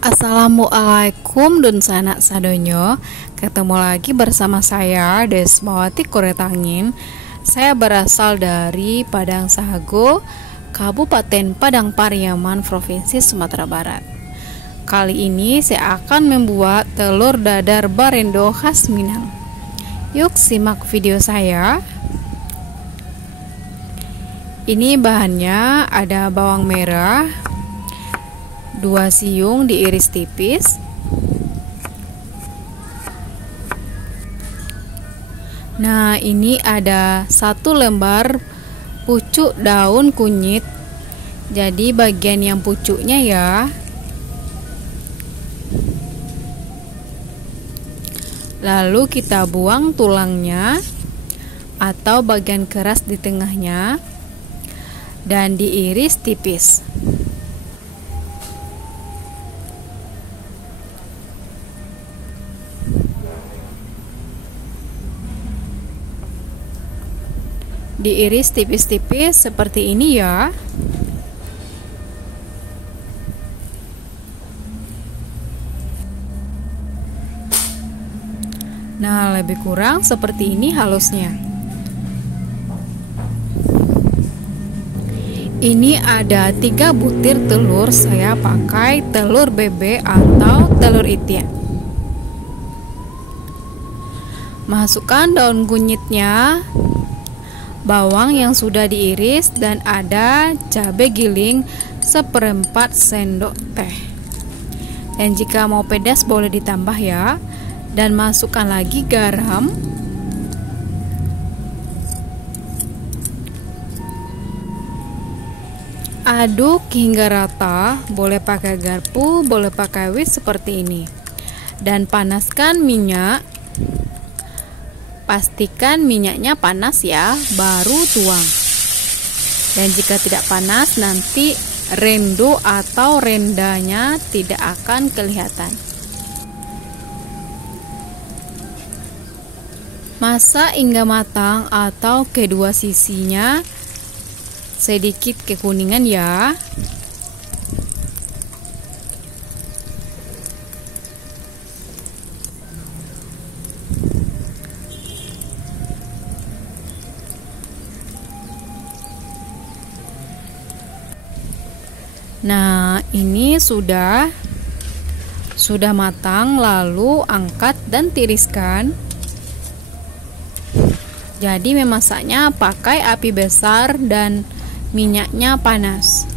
Assalamualaikum dan sanak sadonyo. Ketemu lagi bersama saya Desmawati Kuretangin. Saya berasal dari Padang Sahago, Kabupaten Padang Pariaman, Provinsi Sumatera Barat. Kali ini saya akan membuat telur dadar barendo khas Minang. Yuk simak video saya. Ini bahannya ada bawang merah 2 siung diiris tipis, nah ini ada 1 lembar pucuk daun kunyit, jadi bagian yang pucuknya ya. Lalu kita buang tulangnya atau bagian keras di tengahnya dan diiris tipis. Diiris tipis-tipis seperti ini ya. Nah, lebih kurang seperti ini halusnya. Ini ada 3 butir telur, saya pakai telur bebek atau telur itik. Masukkan daun kunyitnya, bawang yang sudah diiris, dan ada cabai giling 1/4 sendok teh. Dan jika mau pedas boleh ditambah ya. Dan masukkan lagi garam, aduk hingga rata, boleh pakai garpu, boleh pakai whisk seperti ini. Dan panaskan minyak. Pastikan minyaknya panas ya, baru tuang. Dan jika tidak panas, nanti rendo atau rendanya tidak akan kelihatan. Masak hingga matang atau kedua sisinya sedikit kekuningan ya. Nah, ini sudah matang, lalu angkat dan tiriskan. Jadi memasaknya pakai api besar dan minyaknya panas.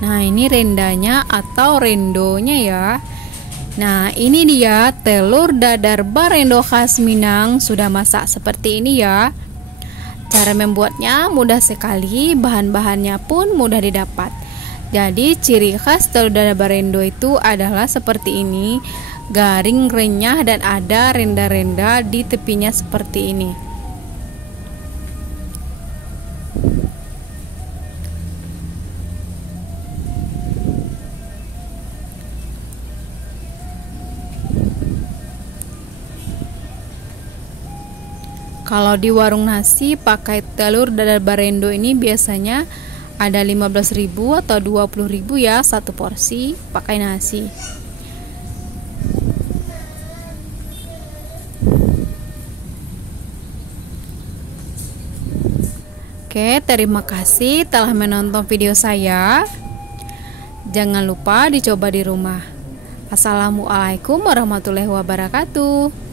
Nah, ini rendanya atau rendonya ya. Nah, ini dia telur dadar barendo khas Minang, sudah masak seperti ini ya. Cara membuatnya mudah sekali, bahan-bahannya pun mudah didapat. Jadi ciri khas telur dadar barendo itu adalah seperti ini, garing, renyah, dan ada renda-renda di tepinya seperti ini. Kalau di warung nasi pakai telur dadar barendo ini biasanya ada 15.000 atau 20.000 ya, satu porsi pakai nasi. Oke, terima kasih telah menonton video saya. Jangan lupa dicoba di rumah. Assalamualaikum warahmatullahi wabarakatuh.